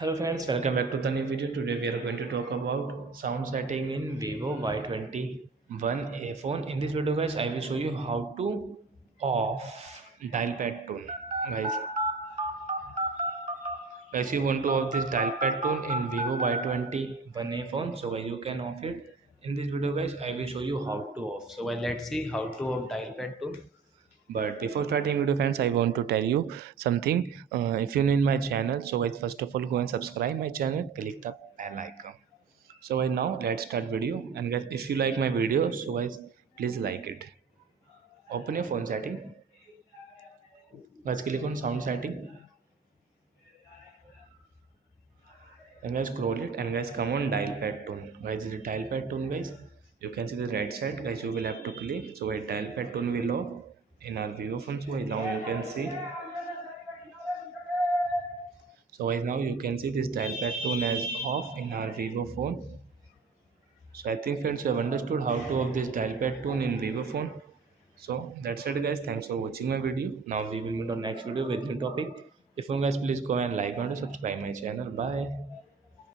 Hello friends, welcome back to the new video. Today we are going to talk about sound setting in Vivo Y21 A phone. In this video guys, I will show you how to off dial pad tone. Guys, guys you want to off this dial pad tone in Vivo Y21 A phone. So guys you can off it. In this video guys, I will show you how to off. So guys, let's see how to off dial pad tone. But before starting video friends, I want to tell you something. If you're new in my channel, so guys first of all go and subscribe my channel, click the bell icon. So guys now let's start video. And guys if you like my video, so guys please like it. Open your phone setting, guys click on sound setting, and guys scroll it, and guys come on dial pad tone. Guys the dial pad tone, guys you can see the right side, guys you will have to click. So guys dial pad tone will off in our Vivo phone. So guys now you can see. So guys now you can see this dial pad tone as off in our Vivo phone. So I think friends you have understood how to off this dial pad tone in Vivo phone. So that's it guys. Thanks for watching my video. Now we will meet on next video with new topic. If you guys please go and like and subscribe my channel. Bye.